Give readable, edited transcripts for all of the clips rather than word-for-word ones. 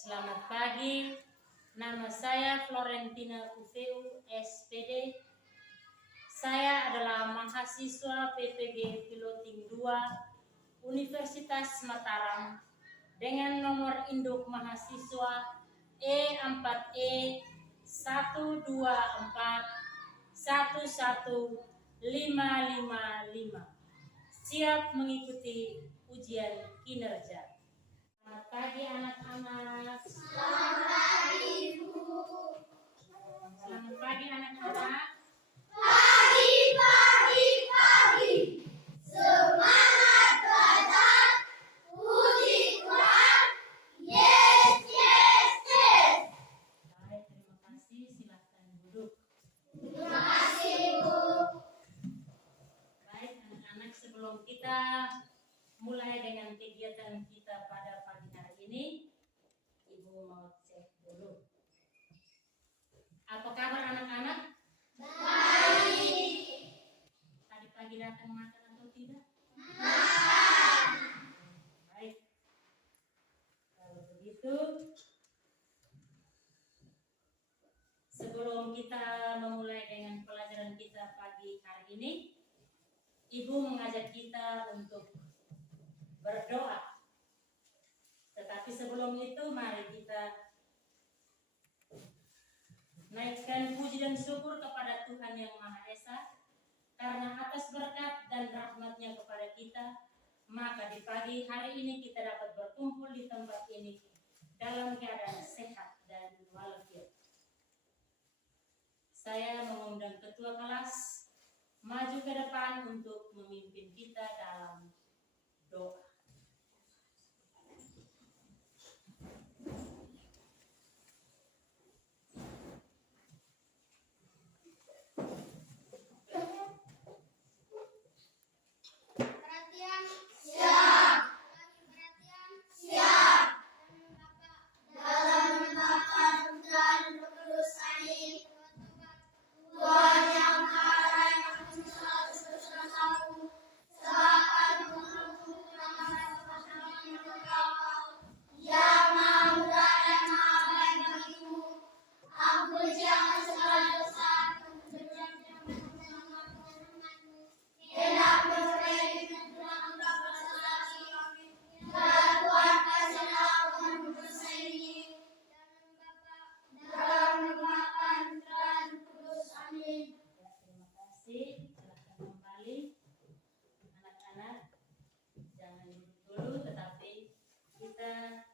Selamat pagi, nama saya Florentina Kufeu, SPD. Saya adalah mahasiswa PPG Piloting 2 Universitas Mataram dengan nomor induk mahasiswa E4E 124-11555. Siap mengikuti ujian kinerja. Selamat pagi anak-anak. Selamat pagi, Bu. Selamat pagi anak-anak. Pagi, pagi, pagi. Semangat belajar. Puji Tuhan. Yes, yes, yes. Baik, terima kasih. Silakan duduk. Terima kasih, Bu. Baik anak-anak, sebelum kita mulai dengan kegiatan kita pada pagi hari ini, Ibu mau cek dulu. Apa kabar anak-anak? Baik. Tadi pagi datang makan atau tidak? Makan. Baik. Kalau begitu, sebelum kita memulai dengan pelajaran kita pagi hari ini, Ibu mengajak kita untuk berdoa. Tetapi sebelum itu mari kita naikkan puji dan syukur kepada Tuhan Yang Maha Esa karena atas berkat dan rahmat-Nya kepada kita, maka di pagi hari ini kita dapat berkumpul di tempat ini dalam keadaan sehat dan walafiat. Saya mengundang ketua kelas maju ke depan untuk memimpin kita dalam doa. Perhatian. Siap. Perhatian. Siap. Dalam nama Bapa, Putra, dan Roh Kudus. Amin. Tuhan yang Maha yang selalu bersama-sama. Sebab yang Maha Muda dan Maha Baik bagimu. Ampun jangan segala dosa. Hendak berpercaya dengan Tuhan untuk berselaki. Dan Tuhan kasihlah Tuhan bersama ini. Dalam nama Bapa, Putra, dan Roh Kudus. Amin. Ya, terima kasih. Silakan kembali. Anak-anak, jangan duduk dulu, tetapi kita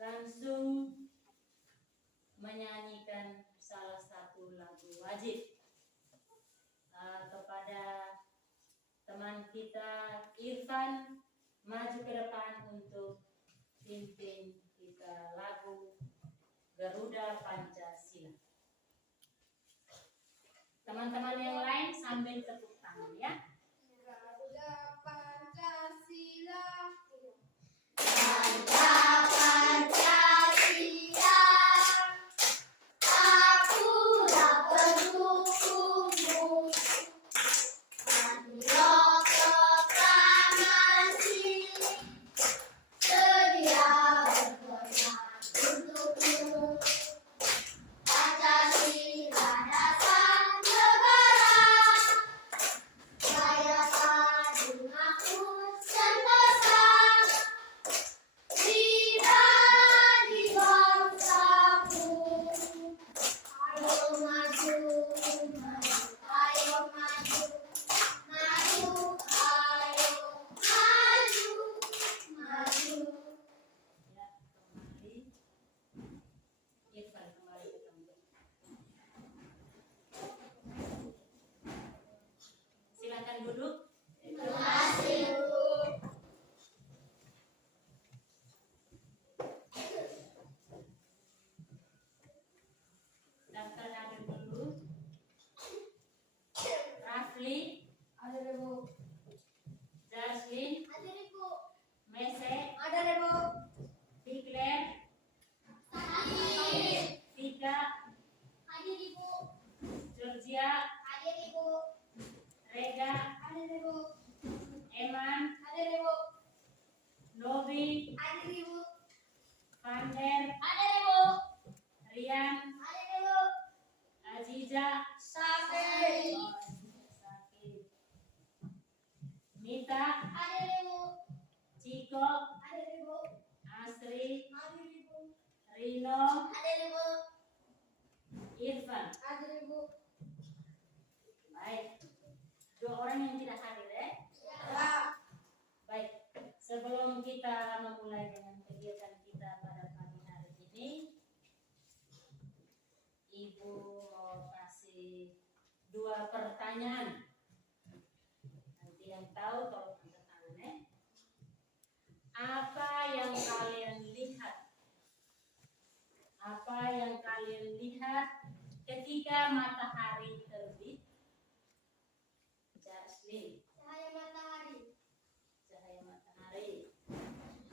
langsung menyanyikan salah satu lagu wajib kepada teman kita Irfan, maju ke depan untuk pimpin kita lagu Garuda Pancasila. Teman-teman yang lain sambil tepuk tangan ya. Garuda Pancasila. Garuda Pancasila, akulah pendukungmu. Menurut proklamasi, sedia berkorban untukmu. Pancasila dasar negara. orang yang tidak hadir ya. Baik, sebelum kita memulai dengan kegiatan kita pada pagi hari ini, Ibu mau kasih 2 pertanyaan. Nanti yang tahu tolong angkat tangan ya. Apa yang kalian lihat? Apa yang kalian lihat ketika matahari terbit? Jasmine. Cahaya matahari. Cahaya matahari.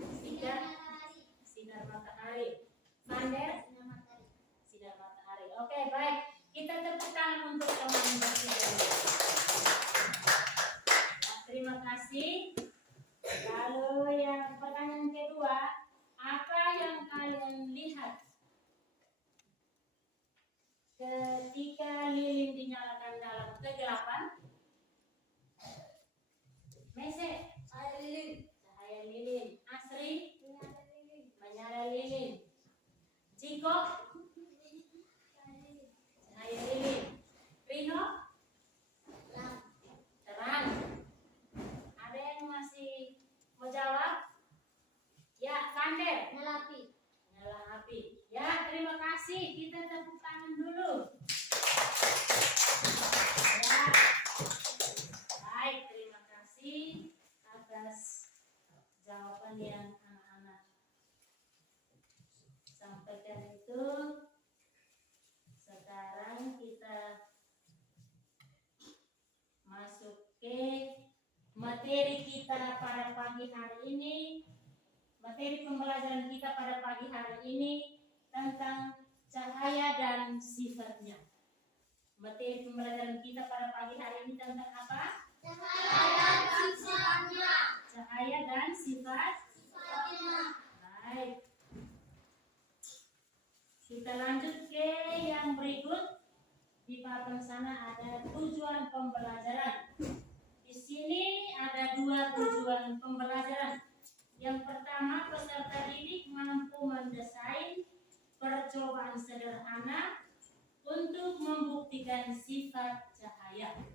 Sinar matahari. Sinar matahari. Vander? Sinar matahari. Sinar matahari. Oke, baik. Kita tepuk tangan untuk teman bertiga. Terima kasih. Lalu yang pertanyaan kedua, apa yang kalian lihat ketika lilin dinyalakan dalam kegelapan? Mese, Cahaya lilin. cahaya lilin. Asri, Sinar lilin. menyala lilin. Ciko, Cahaya lilin. cahaya lilin. Rino, Lamp. terang. Ada yang masih mau jawab? Ya, Vander. Nyala api. Nyala api. Ya, terima kasih. Kita tepuk tangan dulu. Ya. Baik, terima kasih atas jawaban yang anak-anak sampaikan itu. Sekarang kita masuk ke materi kita pada pagi hari ini. Materi pembelajaran kita pada pagi hari ini tentang cahaya dan sifatnya. Materi pembelajaran kita pada pagi hari ini tentang apa? Cahaya dan sifatnya. Cahaya dan sifat. Sifatnya. Baik. Kita lanjut ke yang berikut. Di papan sana ada tujuan pembelajaran. Di sini ada 2 tujuan pembelajaran. Yang pertama, peserta didik mampu mendesain percobaan sederhana untuk membuktikan sifat cahaya.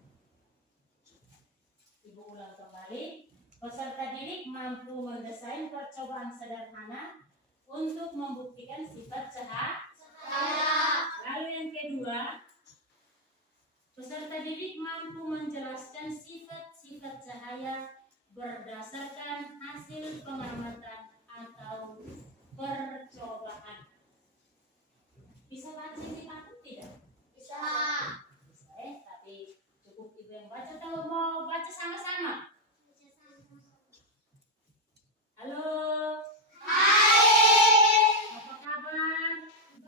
Ibu ulang kembali. Peserta didik mampu mendesain percobaan sederhana untuk membuktikan sifat cahaya. Lalu yang kedua, peserta didik mampu menjelaskan sifat-sifat cahaya berdasarkan hasil pengamatan atau percobaan. Bisa baca ini aku tidak? Bisa. Bisa tapi cukup ibu yang baca atau mau baca sama-sama? Halo, Hai. apa kabar?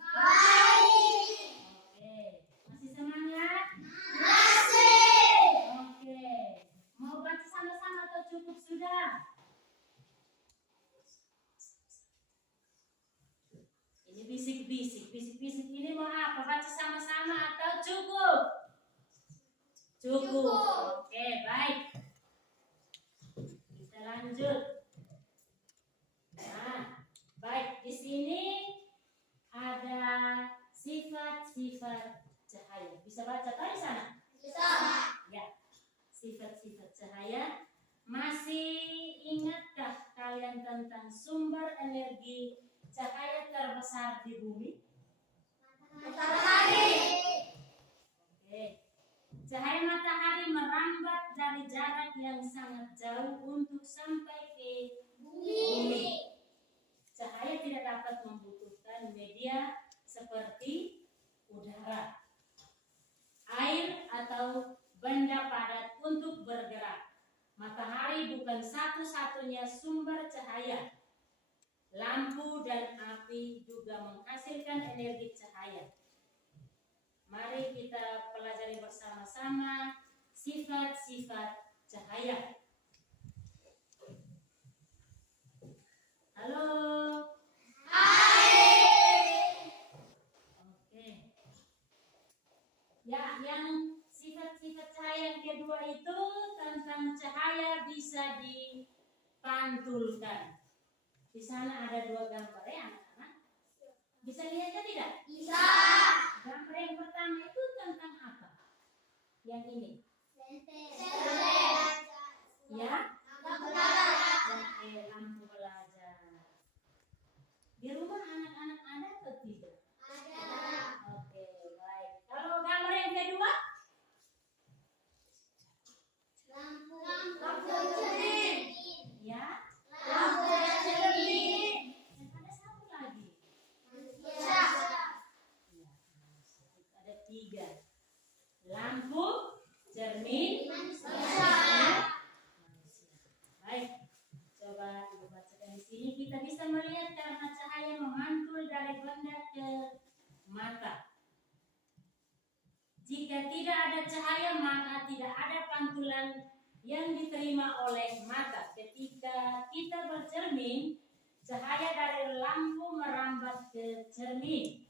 Baik. Oke, masih semangat? Masih. Oke, mau baca sama-sama atau cukup sudah? Ini bisik-bisik ini mau apa? Baca sama-sama atau cukup? Cukup. Oke, baik. Kita lanjut. Nah, baik. Di sini ada sifat-sifat cahaya. Bisa baca tadi sana? Bisa. Ya, sifat-sifat cahaya. Masih ingatkah kalian tentang sumber energi cahaya terbesar di bumi? Matahari. Oke. Cahaya matahari merambat dari jarak yang sangat jauh untuk sampai ke Bumi. Cahaya tidak dapat membutuhkan media seperti udara, air, atau benda padat untuk bergerak. Matahari bukan satu-satunya sumber cahaya. Lampu dan api juga menghasilkan energi cahaya. Mari kita pelajari bersama-sama sifat-sifat cahaya. Halo. Hai. Oke. Ya, yang sifat-sifat cahaya yang kedua itu tentang cahaya bisa dipantulkan. Di sana ada 2 gambar ya anak-anak. Bisa lihatnya tidak? Bisa. Gambar yang pertama itu tentang apa? Yang ini. Ya? Oke, lampu belajar. Di rumah anak-anak ada atau tidak? Oke, baik. Kalau gambar yang kedua? Ya? Dan ada satu lagi. Ya, ada 3. Lampu, cermin, manusia. Baik, coba Ibu bacakan di sini. Kita bisa melihat karena cahaya memantul dari benda ke mata. Jika tidak ada cahaya, maka tidak ada pantulan yang diterima oleh mata. Ketika kita bercermin, cahaya dari lampu merambat ke cermin.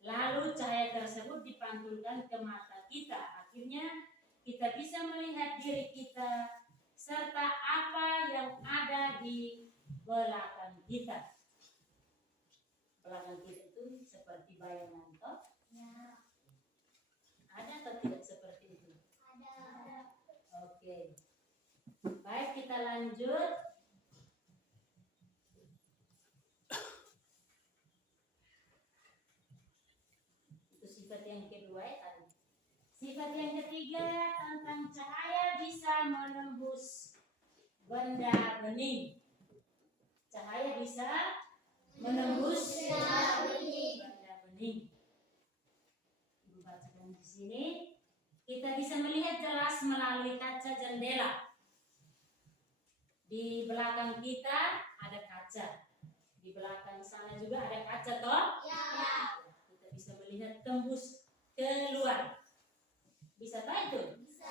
Lalu cahaya tersebut dipantulkan ke mata kita. Akhirnya kita bisa melihat diri kita serta apa yang ada di belakang kita. Belakang kita itu seperti bayangan toh? Ada atau tidak seperti itu? Oke. Baik, kita lanjut. Itu sifat yang kedua ya tadi. Sifat yang ketiga tentang cahaya bisa menembus benda bening. Cahaya bisa menembus benda bening. Ibu bacakan di sini. Kita bisa melihat jelas melalui kaca jendela. Di belakang kita ada kaca. Di belakang sana juga ada kaca toh? Kita bisa melihat tembus keluar. Bisa tak itu? Bisa.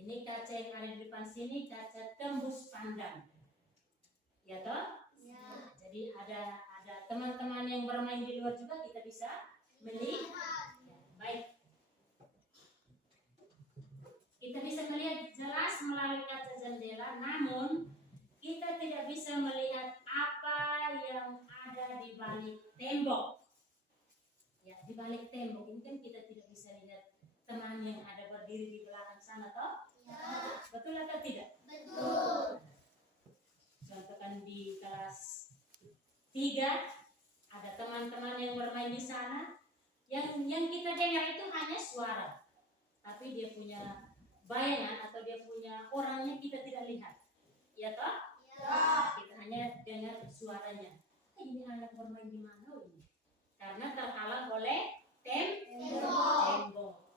Ini kaca yang ada di depan sini, kaca tembus pandang. Ya toh? Ya. Jadi ada teman-teman yang bermain di luar juga kita bisa melihat. Ya, baik. Kita bisa melihat jelas melalui kaca jendela, namun kita tidak bisa melihat apa yang ada di balik tembok. Ya, di balik tembok ini kan kita tidak bisa lihat teman yang ada berdiri di belakang sana toh? Ya. Betul atau tidak? Betul. Contohkan di kelas 3 ada teman-teman yang bermain di sana. Yang kita dengar itu hanya suara, tapi dia punya bayangan atau dia punya orangnya kita tidak lihat. Ya toh? Ya. Kita hanya dengar suaranya. Ini anak bermain di mana ini? Karena terhalang oleh tembok.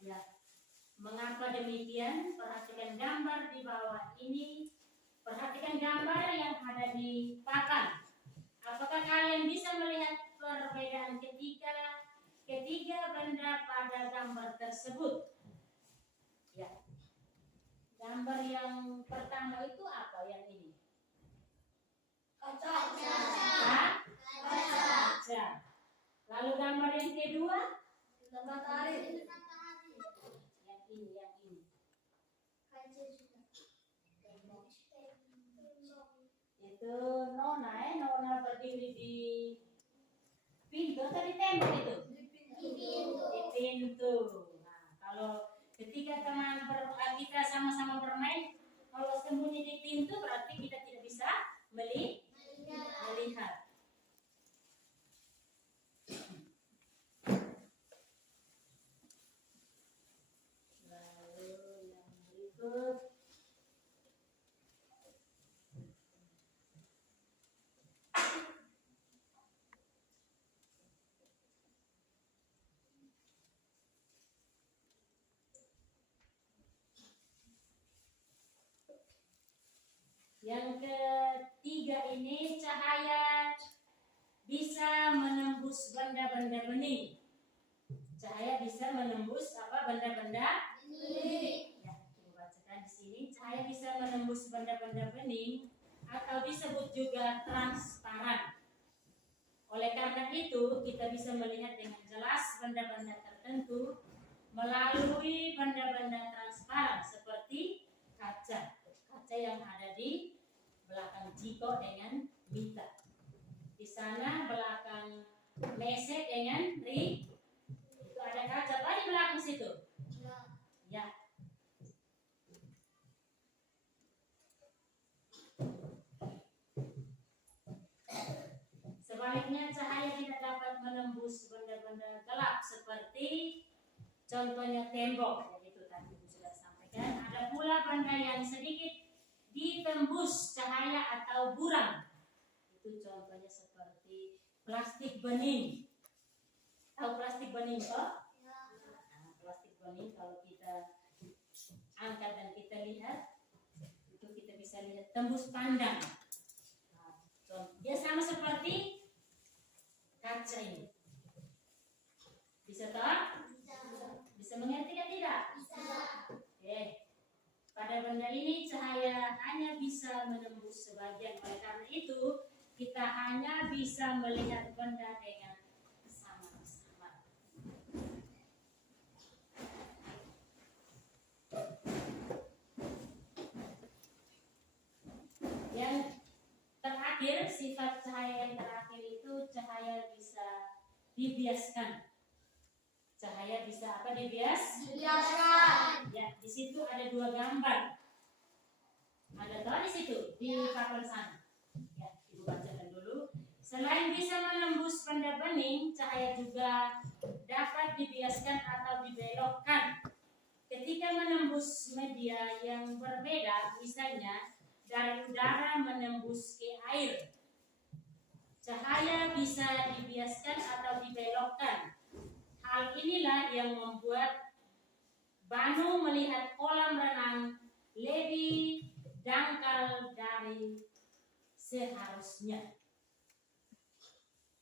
Ya. Mengapa demikian? Perhatikan gambar di bawah ini. Perhatikan gambar yang ada di papan. Apakah kalian bisa melihat perbedaan ketiga benda pada gambar tersebut? Ya. Gambar yang pertama itu apa yang ini? Kaca. Kaca. Lalu gambar yang kedua? Matahari. Yang ini. Itu Nona berdiri di pintu atau di tembok itu? Di pintu. Nah, kalau ketika kita sama-sama bermain, kalau sembunyi di pintu berarti kita tidak bisa melihat. Lalu yang berikut. Yang ketiga ini cahaya bisa menembus benda-benda bening. Cahaya bisa menembus benda-benda bening. Ya, coba bacakan di sini. Cahaya bisa menembus benda-benda bening atau disebut juga transparan. Oleh karena itu, kita bisa melihat dengan jelas benda-benda tertentu melalui benda-benda transparan seperti kaca yang ada di belakang Jiko dengan Mita. Di sana belakang Mesek dengan Ri itu situ? Ya. Sebaliknya cahaya tidak dapat menembus benda-benda gelap seperti contohnya tembok, yaitu tadi Ibu sudah sampaikan. Ada pula benda yang sedikit ditembus cahaya atau buram. Itu contohnya seperti plastik bening. Tahu plastik bening toh? Nah, plastik bening kalau kita angkat dan kita lihat, itu kita bisa lihat tembus pandang. Nah, dia sama seperti kaca ini. Bisa toh? Bisa mengerti kan tidak? Oke. Pada benda ini cahaya hanya bisa menembus sebagian. Oleh karena itu, kita hanya bisa melihat benda dengan sama-sama. Yang terakhir, sifat cahaya yang terakhir itu cahaya bisa dibiaskan. Cahaya bisa apa dibiaskan? Ya, di situ ada dua gambar. Ada tahu di situ di papan sana. Ya, Ibu bacakan dulu. Selain bisa menembus benda bening, cahaya juga dapat dibiaskan atau dibelokkan. Ketika menembus media yang berbeda, misalnya dari udara menembus ke air, cahaya bisa dibiaskan atau dibelokkan. Hal inilah yang membuat Banu melihat kolam renang lebih dangkal dari seharusnya.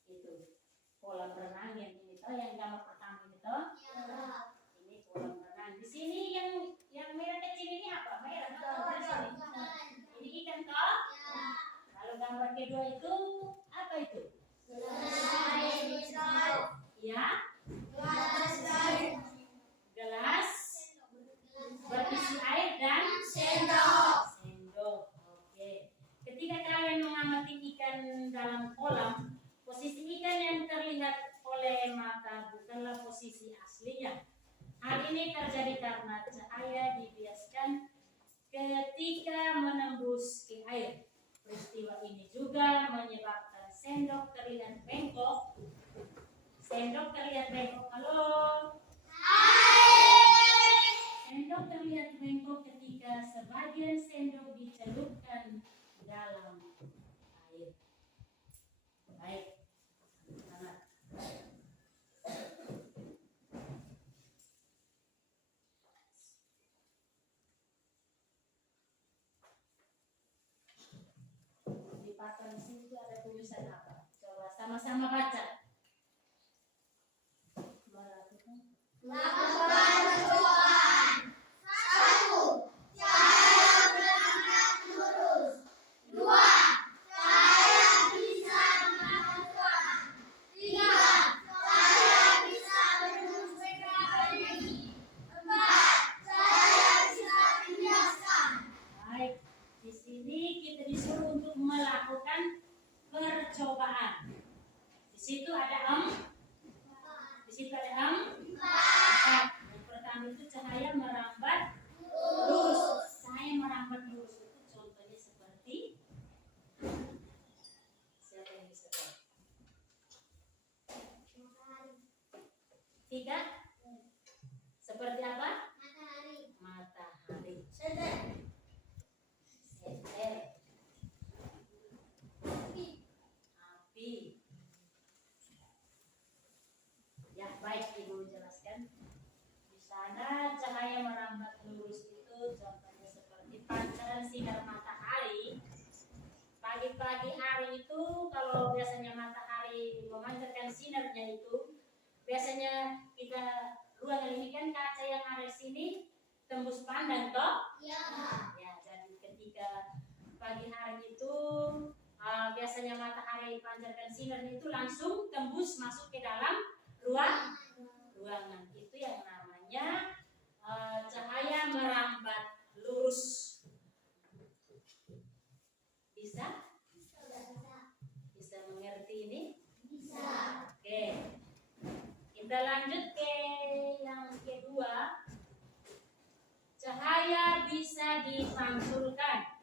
Itu kolam renang yang ini toh, yang gambar pertama ini toh. Ini kolam renang. Di sini yang merah kecil ini apa? Merah toh. Ini ikan toh. Kalau gambar kedua itu apa itu? Ya. Gelas berisi air dan sendok. Oke. Ketika kalian mengamati ikan dalam kolam, posisi ikan yang terlihat oleh mata bukanlah posisi aslinya. Hal ini terjadi karena cahaya dibiaskan ketika menembus ke air. Peristiwa ini juga menyebabkan sendok terlihat bengkok. Halo. Sendok terlihat bengkok ketika sebagian sendok dicelupkan dalam air. Baik. Di papan situ ada tulisan apa? Coba sama-sama baca. Lakukan berdoaan. 1. Cahaya berangkat lurus. 2. Cahaya bisa menghadap Tuhan. 3. Cahaya bisa menembus beberapa energi. 4. Cahaya bisa dibiaskan. Baik, di sini kita disuruh untuk melakukan percobaan. Di situ ada empat. Yang pertama itu cahaya merambat lurus. Cahaya merambat lurus itu contohnya seperti siapa yang bisa tahu? 3. Seperti apa? Matahari. Senter. Api. Ya, baik Ibu jelaskan. Di sana cahaya merambat lurus itu contohnya seperti pancaran sinar matahari. Pagi-pagi hari itu kalau biasanya matahari memancarkan sinarnya itu, biasanya kita ruangan ini kan kaca yang ada di sini tembus pandang toh? Ya, jadi ketika pagi hari itu biasanya matahari pancarkan sinarnya itu langsung tembus masuk ke dalam ruangan. Itu yang namanya cahaya merambat lurus. Bisa mengerti ini? Bisa. Oke. Kita lanjut ke yang kedua. cahaya bisa dipantulkan.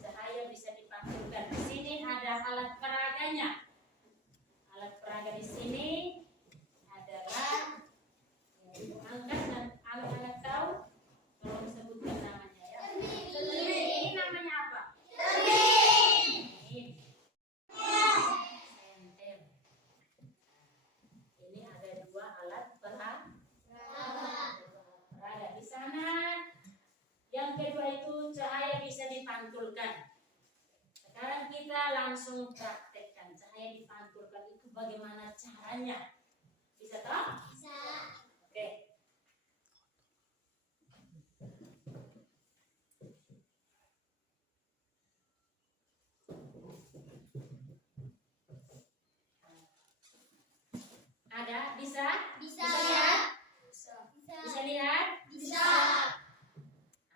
Cahaya bisa dipantulkan. Di sini ada alat peraganya. Alat peraga di sini adalah Ibu angkat dan anak-anak tahu kalau disebutkan namanya ya. Ini namanya apa? Ini. Senter. Ini ada dua alat peraga. Di sana yang kedua itu cahaya bisa dipantulkan. Sekarang kita langsung praktekkan cahaya dipantulkan itu bagaimana caranya. Bisa toh? Bisa. Oke. Ada? Bisa? Bisa. lihat? Bisa. Bisa lihat? Bisa.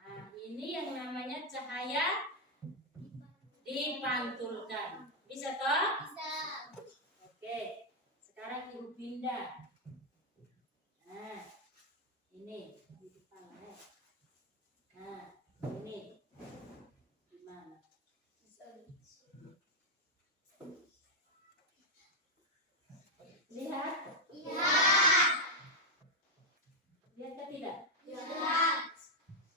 Nah, ini yang namanya cahaya dipantulkan. Bisa toh? Bisa. Oke. Sekarang Ibu pindah. Nah, ini di depan ya. Nah, ini gimana? Lihat? Lihat. Lihat ke tidak? Lihat.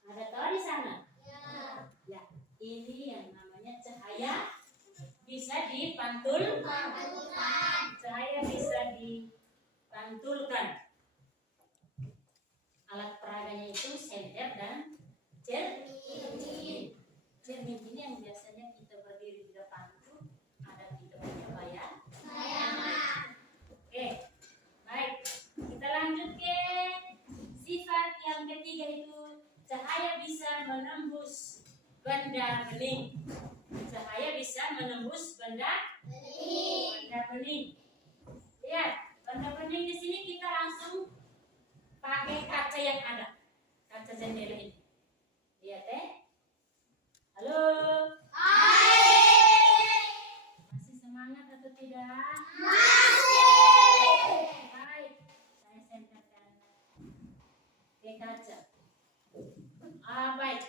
Ada toh di sana? Ya. Ya, ini yang namanya cahaya bisa dipantulkan. Pantulkan. Cahaya bisa dipantulkan. Alat peraganya itu senter dan cermin. Cermin ini yang biasanya kita berdiri di depan itu ada kita punya bayangan. Oke, baik. Kita lanjut ke sifat yang ketiga itu cahaya bisa menembus benda bening. Cahaya bisa menembus benda bening. Lihat, benda bening di sini kita langsung pakai kaca yang ada, kaca jendela ini. Lihat Halo. Masih semangat atau tidak? Baik, saya senterkan ke kaca. Baik.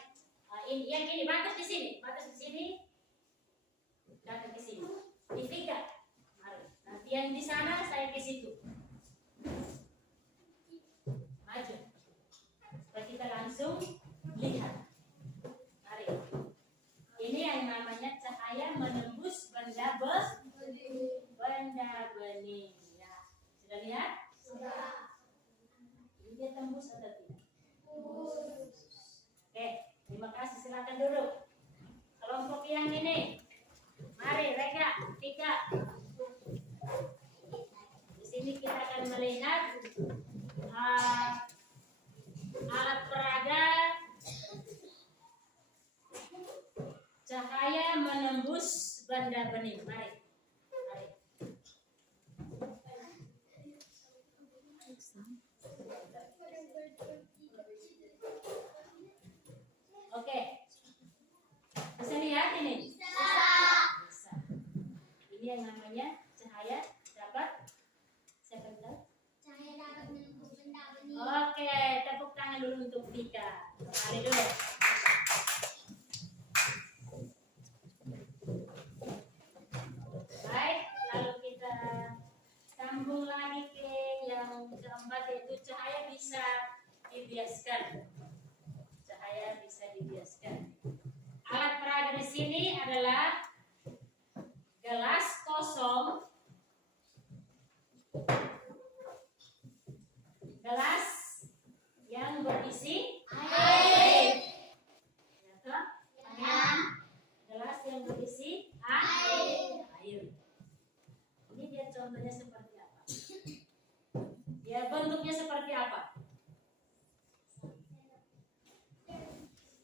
Ini yang ini batas di sini, datang ke sini. Ditingkat. Mari. Nanti yang di sana saya ke situ. Maju. Supaya kita langsung lihat. Mari. Ini yang namanya cahaya menembus benda bening. Ya. Sudah lihat? Sudah. Ini dia tembus atau tidak? Oke, terima kasih. Silakan duduk. Kelompok yang ini, mari Rega, Tika. Di sini kita akan melihat alat peraga cahaya menembus benda bening. Mari. Oke. Bisa lihat ini? Bisa. Ini yang namanya cahaya dapat siapa tahu? Cahaya dapat menembus benda bening. Oke, tepuk tangan dulu untuk Tika. Mari dulu. Baik, lalu kita sambung lagi ke yang keempat yaitu cahaya bisa dibiaskan. Cahaya bisa dibiaskan. Alat peraga di sini adalah gelas kosong, gelas yang berisi Air. ya toh? Ya. Gelas yang berisi Air. Ini dia contohnya seperti apa? Ya, bentuknya seperti apa?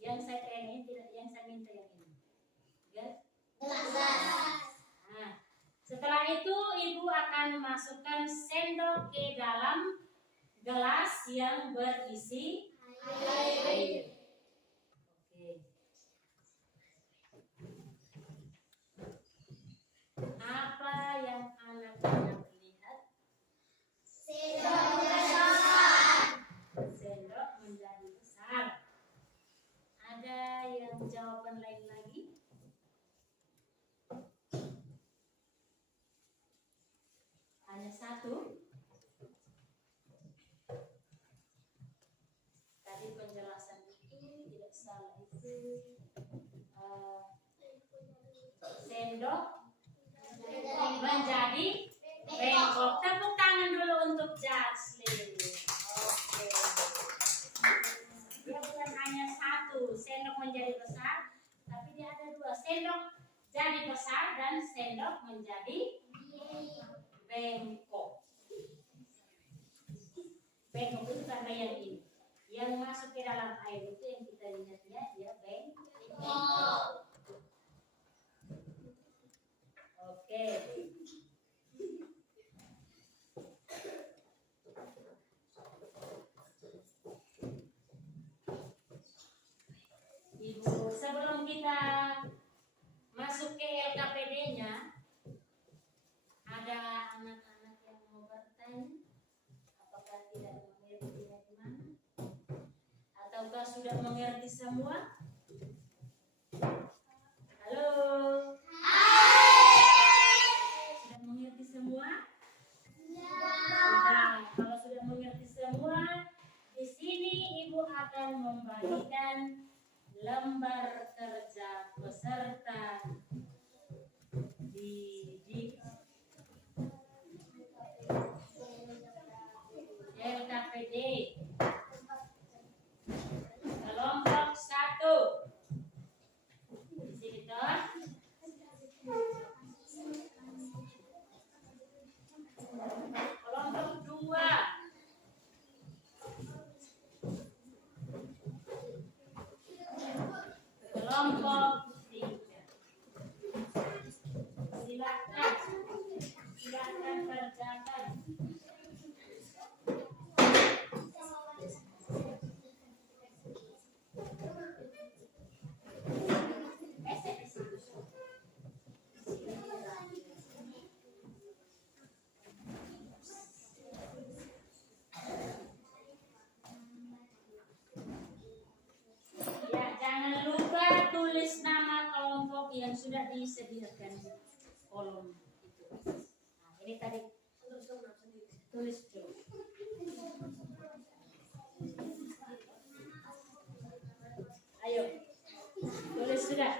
Yang saya pengen tidak, yang saya minta yang ini. Ya? Gelas. Nah, setelah itu ibu akan masukkan sendok ke dalam gelas yang berisi air. Oke. Apa yang anak-anak lihat? Sendok besar. Sendok menjadi besar. sendok menjadi bengkok. Tepuk tangan dulu untuk Jaslyn. Oke. Dia bukan hanya satu sendok menjadi besar, tapi dia ada dua sendok jadi besar dan sendok menjadi bengkok. Bengkok itu karena yang ini, yang masuk ke dalam air itu yang kita lihat ya, dia bengkok. Oke. Ibu, sebelum kita masuk ke LKPD-nya, ada anak-anak yang mau bertanya, apakah tidak mengertinya di mana? Ataukah sudah mengerti semua? Halo? Sudah mengerti semua? Sudah. Kalau sudah mengerti semua, di sini Ibu akan membagikan lembar kerja peserta didik LKPD kelompok 1. Di sini toh. Kelompok 2. Kelompok 3. Silakan kerjakan. Ya, jangan lupa tulis nama kelompok yang sudah disediakan di kolom itu. Nah, ini tadi tulis dulu. Ayo, tulis sudah.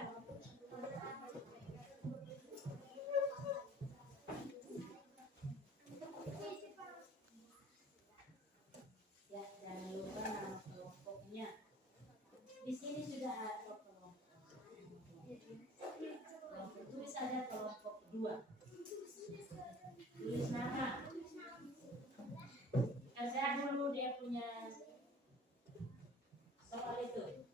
Ya, jangan lupa nama kelompoknya. Di sini sudah ada kelompok. Tulis saja kelompok 2. Tulis nama. Kerja dulu dia punya soal itu.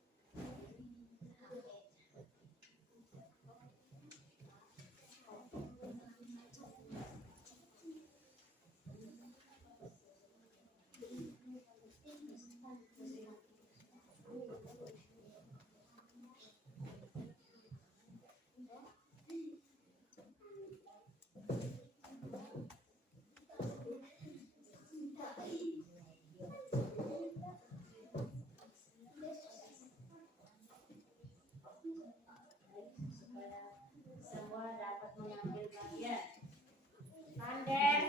Supaya semua dapat mengambil bagian. Pander.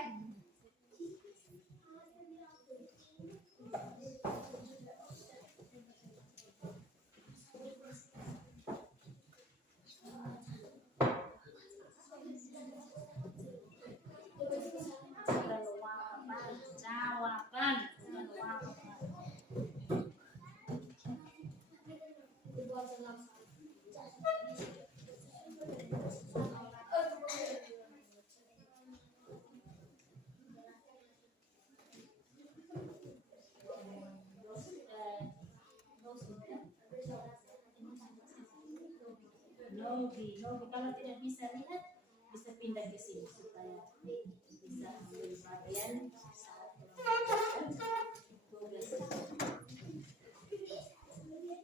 Jawaban. Nobi, kalau tidak bisa lihat bisa pindah ke sini supaya bisa ambil bagian saat tugas.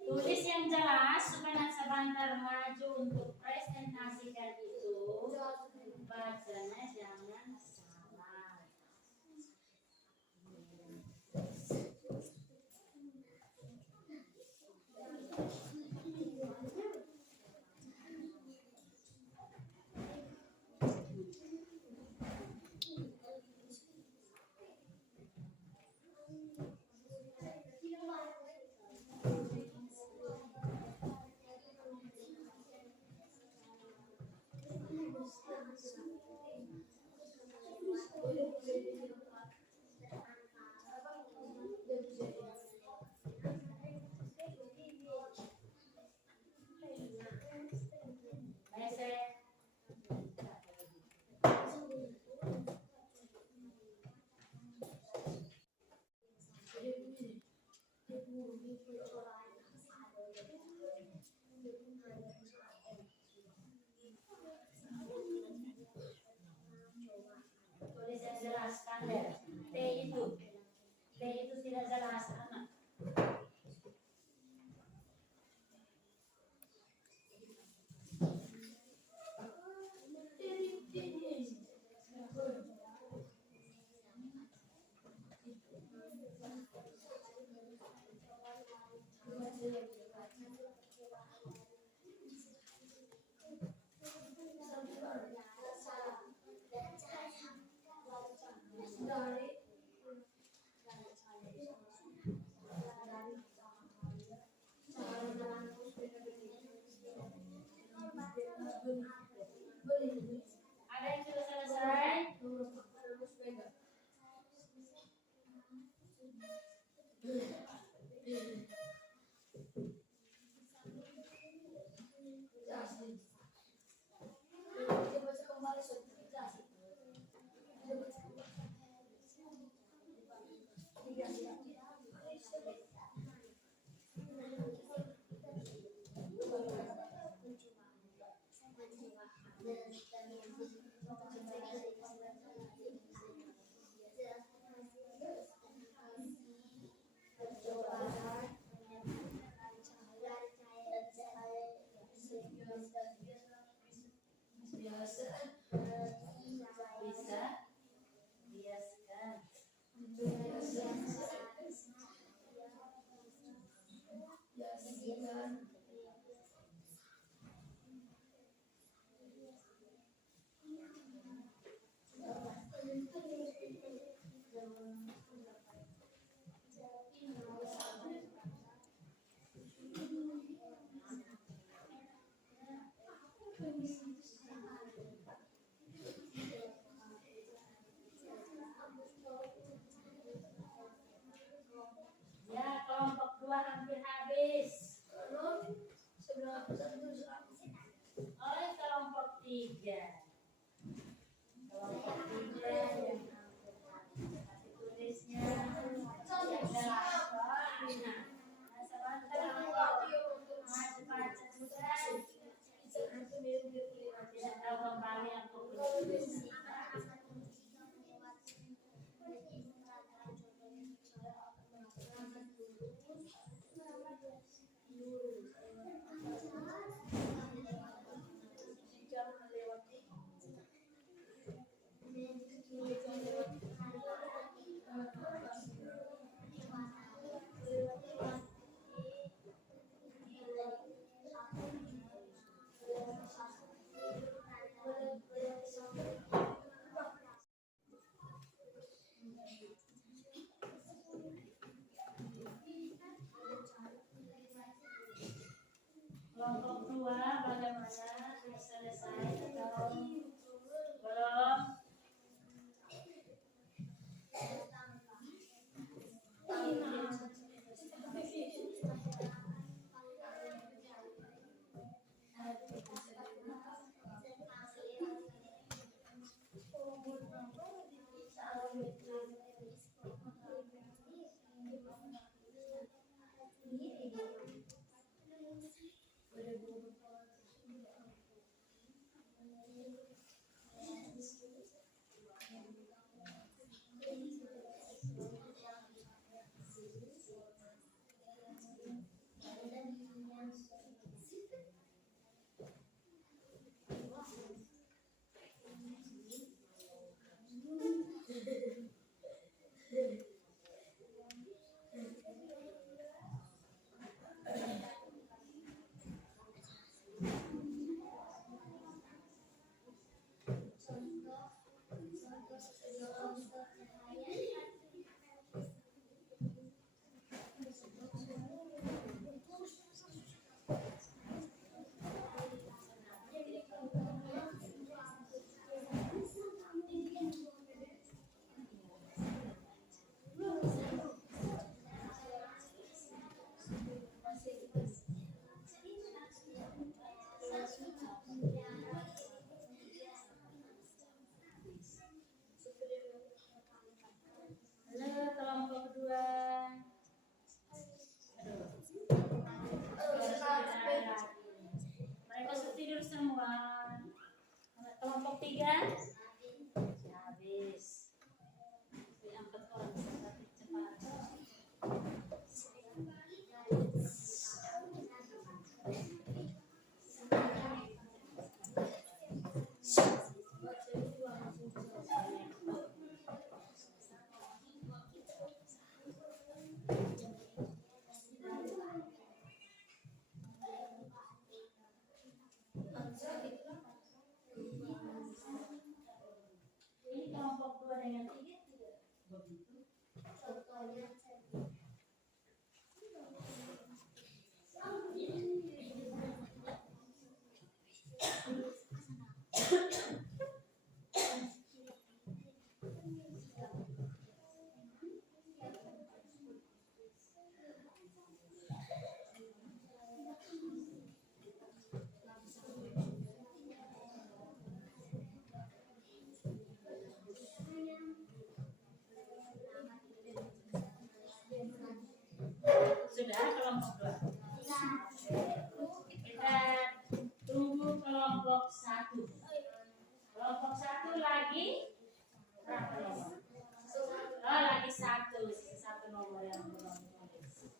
Tulis yang jelas supaya sebentar maju untuk presentasikan itu bacanya jangan salah. Tulis yang jelas, standar. T itu tidak jelas, anak. Ada yang sudah selesai? Bisa biaskan. Ya, kelompok 2 hampir habis. Oleh kelompok 3. Kelompok 3 yang kasih tulisnya yang jelas. Nah, sebentar macet-macet sudah. Tidak tahu kembali aku tulis. kelompok 3 habis. Yang 4 orang cepat. Ini kelompok 2 dengan 3 tidak begitu. Contohnya Sudah kelompok 2. Kita tunggu kelompok 1. Kelompok 1 lagi berapa nomor? Oh, lagi 1. Sisa 1 nomor yang belum tulis.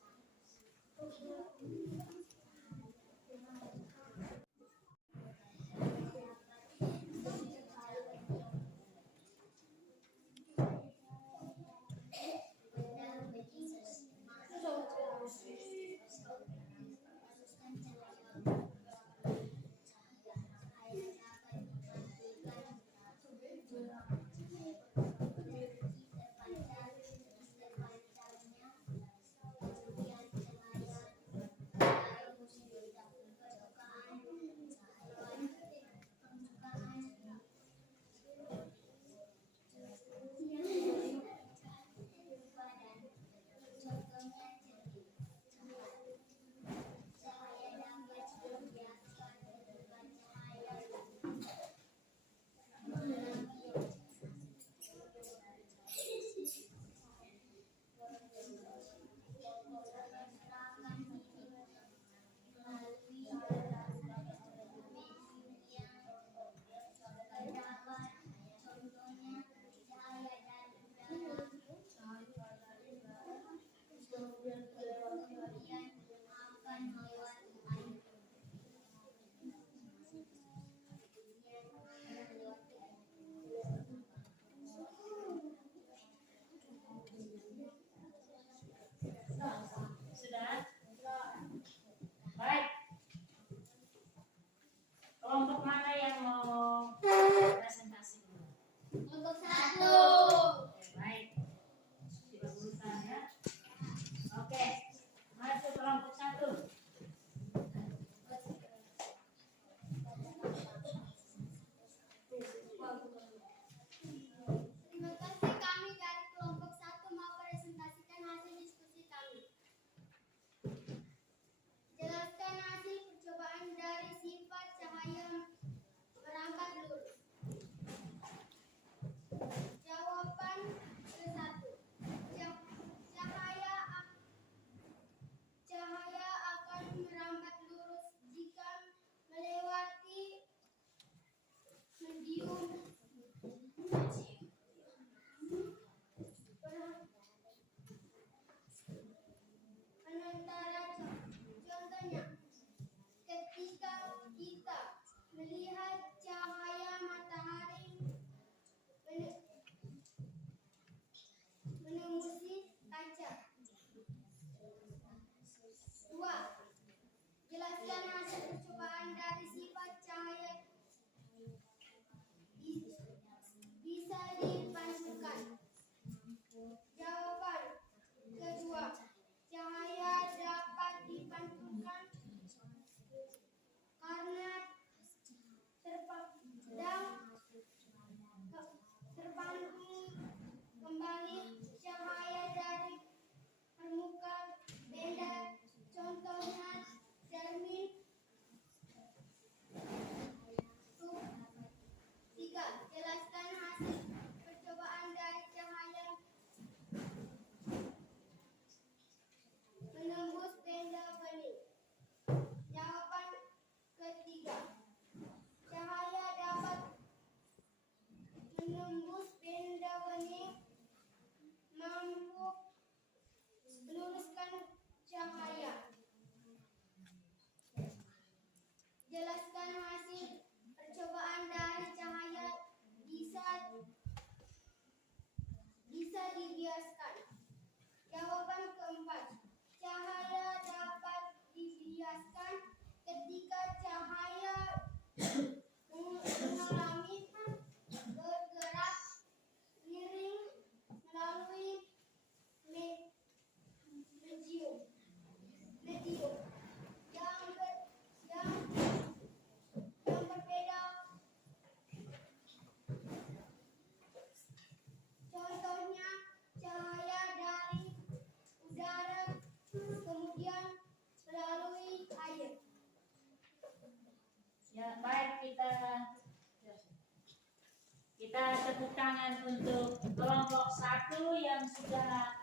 Kita tepuk tangan untuk kelompok 1 yang sudah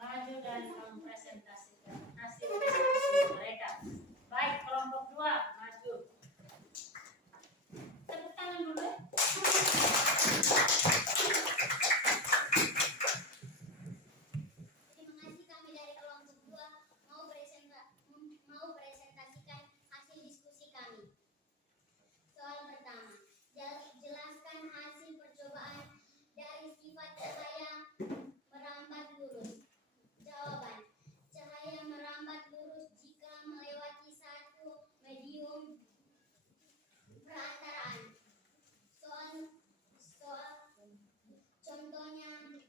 maju dan mempresentasikan hasil diskusi mereka. Baik, kelompok 2 maju. Tepuk tangan dulu. Terima kasih, kami dari kelompok 2 mau presentasikan hasil diskusi kami. Soal pertama, jelaskan hasil percobaan dari sifat cahaya merambat lurus. Jawaban, cahaya merambat lurus jika melewati satu medium perantaraan. Contohnya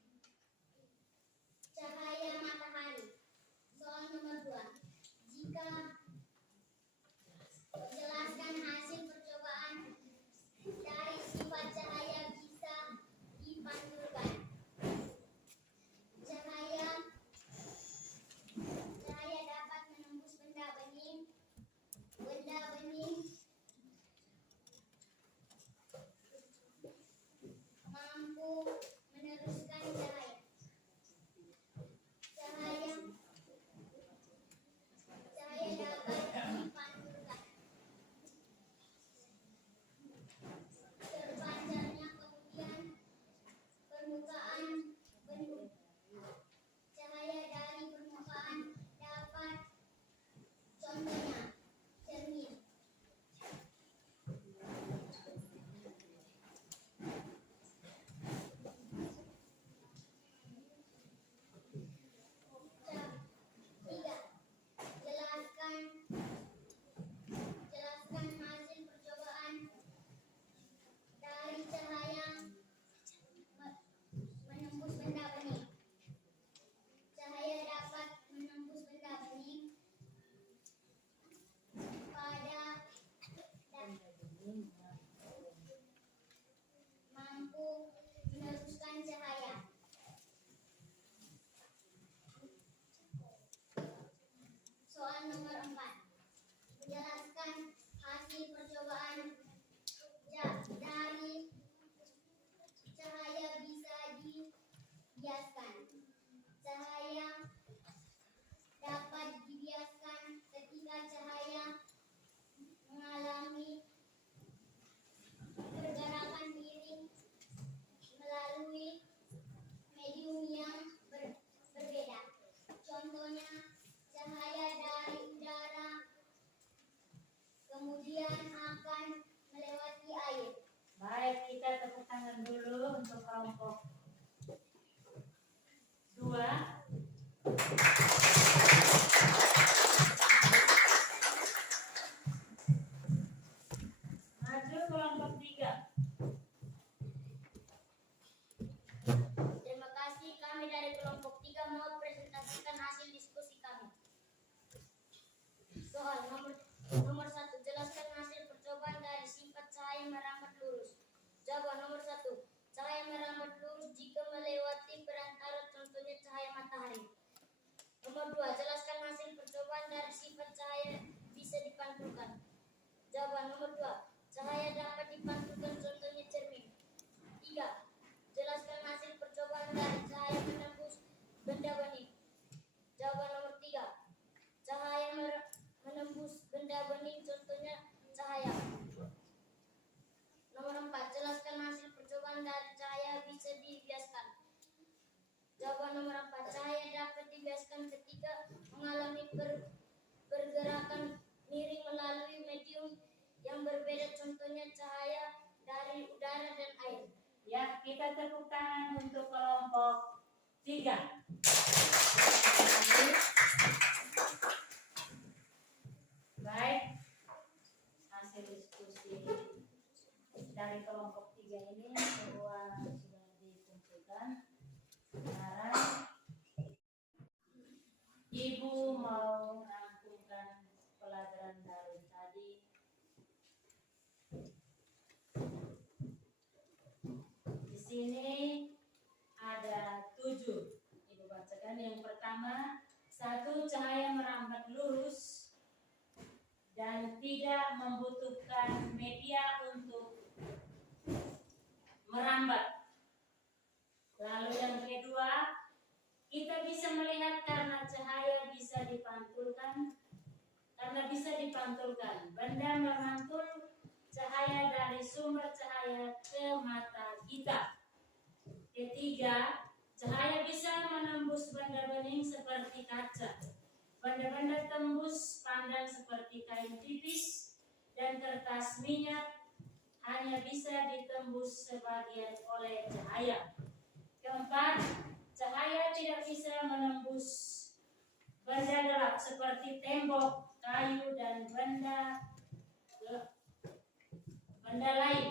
cahaya matahari. Soal nomor 2, jika jelaskan hasil percobaan dari sifat cahaya bisa dipantulkan. Cahaya dapat menembus benda bening mampu meneruskan cahaya. Cahaya dapat dipantulkan. Terpancarnya kemudian permukaan bentuk. Cahaya dari permukaan dapat, contohnya cermin. Tiga, jelaskan hasil percobaan dari cahaya menembus benda bening. Cahaya dapat menembus benda bening mampu meneruskan cahaya. Soal nomor 4, menjelaskan hasil percobaan dari cahaya bisa dibiaskan. Cahaya dapat dibiaskan ketika cahaya mengalami pergerakan miring melalui medium yang berbeda. Contohnya cahaya dari udara kemudian akan melewati air. Baik, kita tepuk tangan dulu untuk kelompok 2. Maju kelompok 3. Terima kasih, kami dari kelompok 3 mau presentasikan hasil diskusi kami. Soal nomor 1, jelaskan hasil percobaan dari sifat cahaya merambat lurus. Jawaban nomor 1, cahaya merambat lurus jika melewati perantara, contohnya cahaya matahari. Nomor 2, jelaskan hasil percobaan dari sifat cahaya bisa dipantulkan. Jawaban nomor 2, cahaya dapat dipantulkan, contohnya cermin. 3, jelaskan hasil percobaan dari cahaya menembus benda bening. Jawaban nomor 3, cahaya menembus benda bening, contohnya cahaya. Nomor 4, jelaskan hasil percobaan dari cahaya bisa dibiaskan. Jawaban nomor 4, cahaya dapat dibiaskan ketika mengalami pergerakan miring melalui medium yang berbeda, contohnya cahaya dari udara dan air. Ya, kita tepuk tangan untuk kelompok 3. Baik, hasil diskusi dari kelompok 3 ini semua sudah dikumpulkan. Sekarang Ibu mau rangkumkan pelajaran dari tadi. Di sini ada 7. Ibu bacakan. Yang pertama, 1, cahaya merambat lurus dan tidak membutuhkan media untuk merambat memantulkan. Benda memantul cahaya dari sumber cahaya ke mata kita. Ketiga, cahaya bisa menembus benda bening seperti kaca. Benda-benda tembus pandang seperti kain tipis dan kertas minyak hanya bisa ditembus sebagian oleh cahaya. Keempat, cahaya tidak bisa menembus benda gelap seperti tembok, kayu, dan benda lain.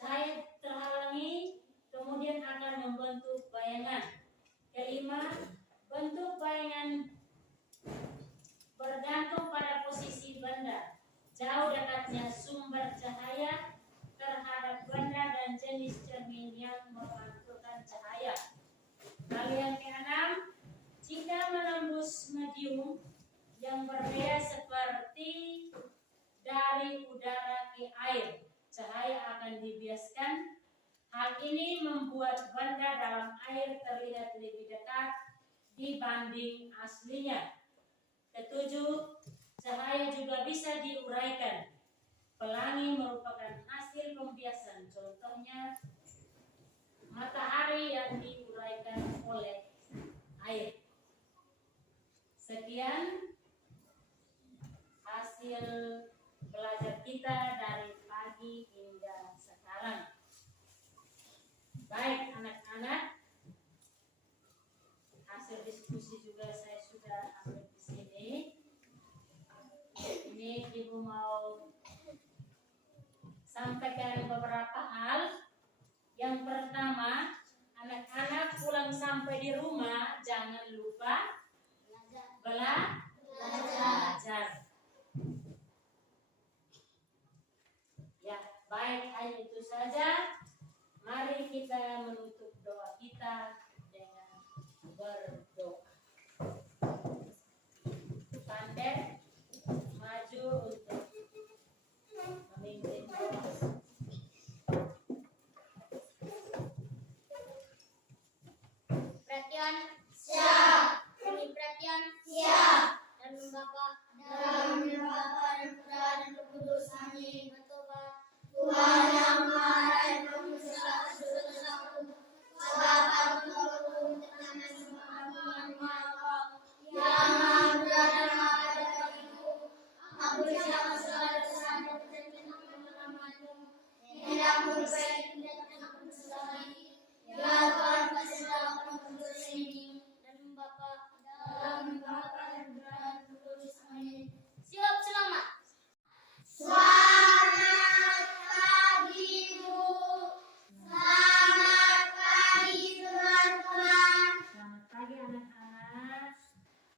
Cahaya terhalangi kemudian akan membentuk bayangan. Kelima, bentuk bayangan bergantung pada posisi benda, jauh dekatnya sumber cahaya terhadap benda dan jenis cermin yang memantulkan cahaya. Lalu yang keenam, jika menembus medium yang berbeda seperti dari udara ke air, cahaya akan dibiaskan. Hal ini membuat benda dalam air terlihat lebih dekat dibanding aslinya. Ketujuh, cahaya juga bisa diuraikan. Pelangi merupakan hasil pembiasan, contohnya matahari yang diuraikan oleh air. Sekian hasil belajar kita dari pagi hingga sekarang. Baik anak-anak, hasil diskusi juga saya sudah ambil di sini. Ini Ibu mau sampaikan beberapa hal. Yang pertama, anak-anak pulang sampai di rumah jangan lupa belajar.